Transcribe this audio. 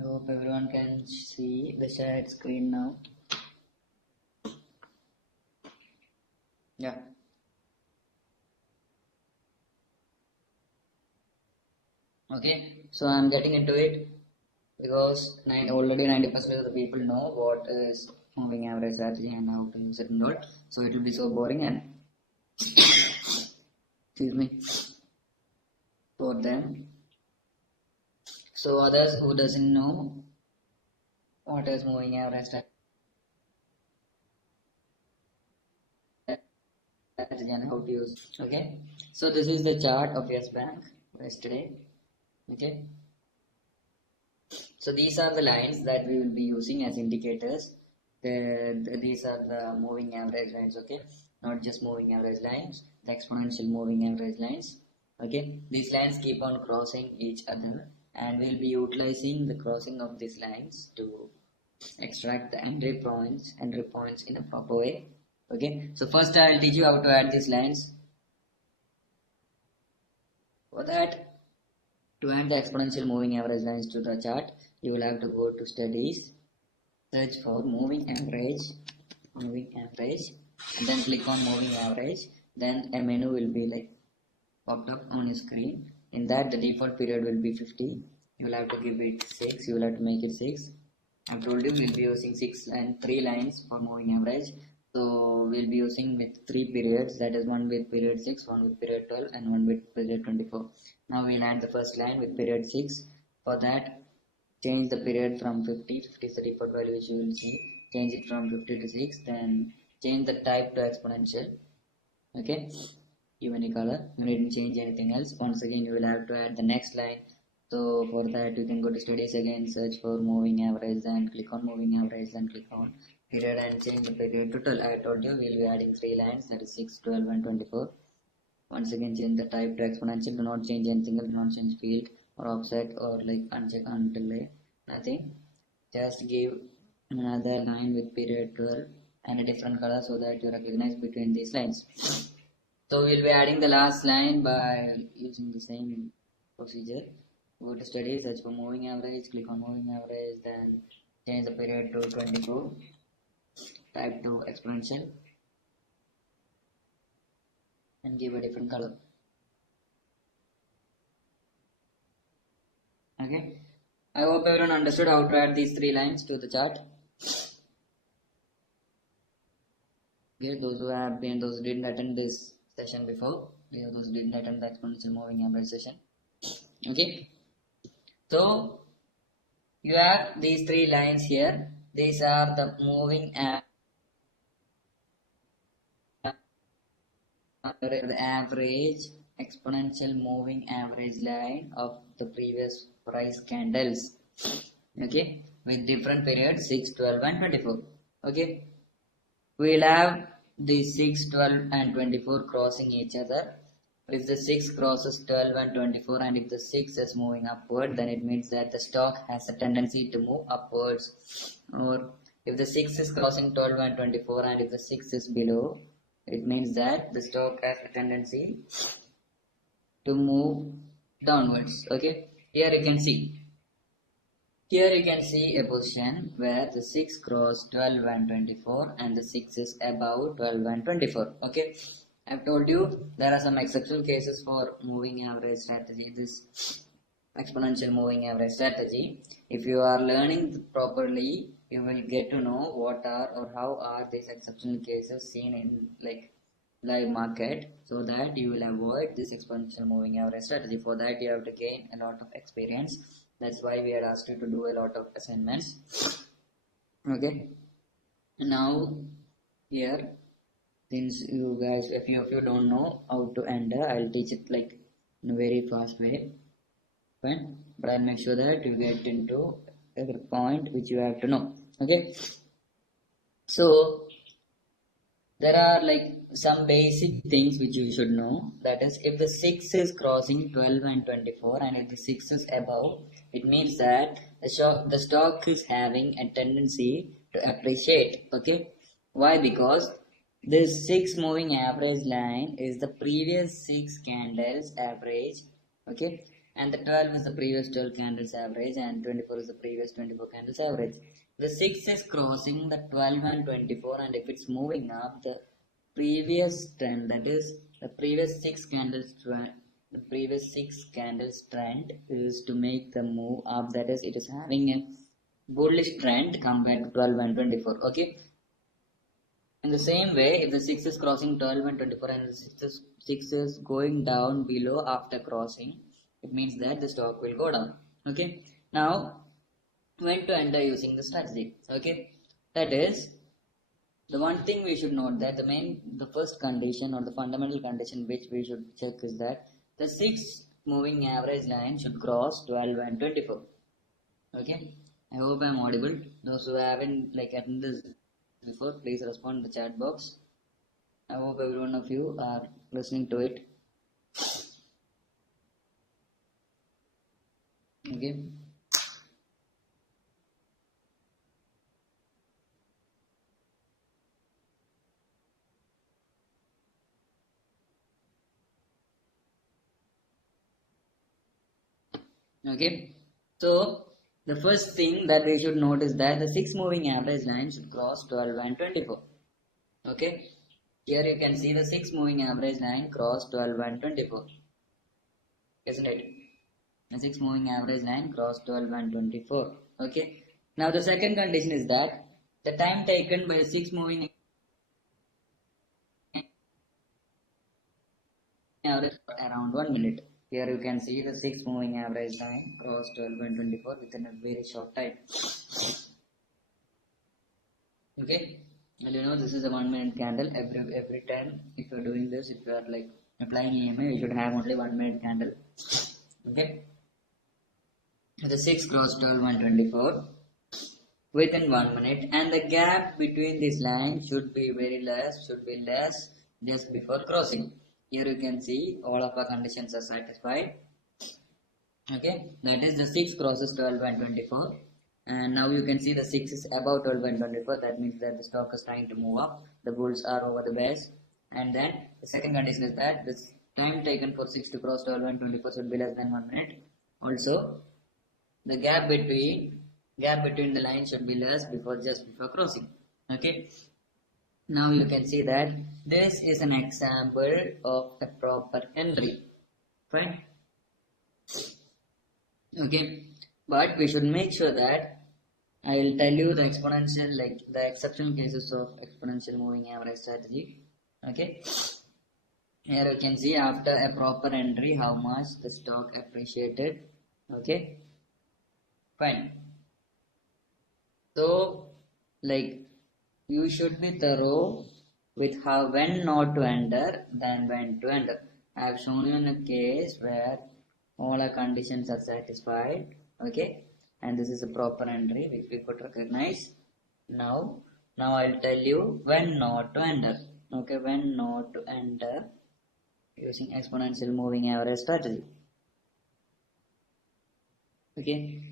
I hope everyone can see the shared screen now. Yeah. Okay, so I'm getting into it because already 90% of the people know what is moving average strategy and how to use it and all. So it will be so boring and excuse me for them. So others who doesn't know what is moving average strategy and how to use. Okay, so this is the chart of Yes Bank yesterday. Okay, so these are the lines that we will be using as indicators. These are the moving average lines. Okay, not just moving average lines, the exponential moving average lines. Okay, these lines keep on crossing each other, and we'll be utilizing the crossing of these lines to extract the entry points in a proper way. Okay, so first I'll teach you how to add these lines. For that, to add the exponential moving average lines to the chart, you will have to go to studies, search for moving average, and then click on moving average. Then a menu will be like popped up on your screen. In that, the default period will be 50. You will have to give it 6. You will have to make it 6. I've told you we'll be using 6 and 3 lines for moving average. So we'll be using with 3 periods, that is one with period 6, one with period 12, and one with period 24. Now we'll add the first line with period 6. For that, change the period from 50, 50 is the default value which you will see, change it from 50 to 6, then change the type to exponential. Okay, give any color, you needn't change anything else. Once again you will have to add the next line. So for that you can go to studies again, search for moving average, and click on moving average, then click on period and change the period to 12. I told you we'll be adding 3 lines, that is 6, 12 and 24. Once again change the type to exponential, do not change anything else, do not change field or offset or like uncheck until like nothing. Just give another line with period 12 and a different color so that you recognize between these lines. So we'll be adding the last line by using the same procedure. Go to studies, search for moving average, click on moving average, then change the period to 24, type to exponential, and give a different color. Okay, I hope everyone understood how to add these 3 lines to the chart. Okay, those who didn't attend this session before, those who didn't attend the exponential moving average session. Okay, so you have these 3 lines here. These are the moving average exponential moving average line of the previous price candles. Okay, with different periods 6, 12 and 24. Okay, we'll have the 6, 12 and 24 crossing each other. If the 6 crosses 12 and 24, and if the 6 is moving upward, then it means that the stock has a tendency to move upwards. Or if the 6 is crossing 12 and 24, and if the 6 is below, it means that the stock has a tendency to move downwards. Okay, here you can see a position where the 6 cross 12 and 24 and the 6 is above 12 and 24. Okay, I've told you there are some exceptional cases for moving average strategy, this exponential moving average strategy. If you are learning properly, you will get to know what are or how are these exceptional cases seen in like live market, so that you will avoid this exponential moving average strategy. For that you have to gain a lot of experience. That's why we had asked you to do a lot of assignments. Okay, now here, since you guys, if you don't know how to enter, I'll teach it like in a very fast way. Fine, but I'll make sure that you get into every point which you have to know. Okay, so there are like some basic things which you should know. That is, if the 6 is crossing 12 and 24, and if the 6 is above, it means that the stock is having a tendency to appreciate. Okay, why? Because this 6 moving average line is the previous 6 candles average. Okay, and the 12 is the previous 12 candles average, and 24 is the previous 24 candles average. The 6 is crossing the 12 and 24, and if it's moving up, the previous trend, that is the previous 6 candles trend, the previous 6 candles trend is to make the move up, that is it is having a bullish trend compared to 12 and 24. Okay, in the same way, if the 6 is crossing 12 and 24 and the 6 is going down below after crossing, it means that the stock will go down. Okay. Now, when to enter using the strategy? Okay. That is, the one thing we should note that the first condition or the fundamental condition which we should check is that the 6 moving average line should cross 12 and 24. Okay. I hope I'm audible. Those who haven't attended this before, please respond in the chat box. I hope every one of you are listening to it. Okay. Okay. So the first thing that we should note is that the 6 moving average line should cross 12 and 24. Okay. Here you can see the 6 moving average line cross 12 and 24. Isn't it? The 6 moving average line cross 12 and 24. Okay. Now the second condition is that the time taken by the 6 moving average around 1 minute. Here you can see the 6 moving average line cross 12 and 24 within a very short time. Okay. And you know this is a 1 minute candle. Every time if you are doing this, if you are applying EMA, you should have only 1 minute candle. Okay. The 6 cross 12 and 24 within 1 minute, and the gap between this line should be less just before crossing. Here you can see all of our conditions are satisfied. Okay, that is the 6 crosses 12 and 24, and now you can see the 6 is above 12 and 24. That means that the stock is trying to move up, the bulls are over the bears. And then the second condition is that this time taken for 6 to cross 12 and 24 should be less than 1 minute. Also, the gap between the lines should be less just before crossing. Okay, now you can see that this is an example of a proper entry. Fine. Okay, but we should make sure that I will tell you the exponential, the exceptional cases of exponential moving average strategy. Okay, here you can see after a proper entry how much the stock appreciated. Okay, fine. So you should be thorough with when not to enter than when to enter. I have shown you in a case where all our conditions are satisfied. Okay, and this is a proper entry which we could recognize. Now I'll tell you when not to enter. Okay, when not to enter using exponential moving average strategy. Okay,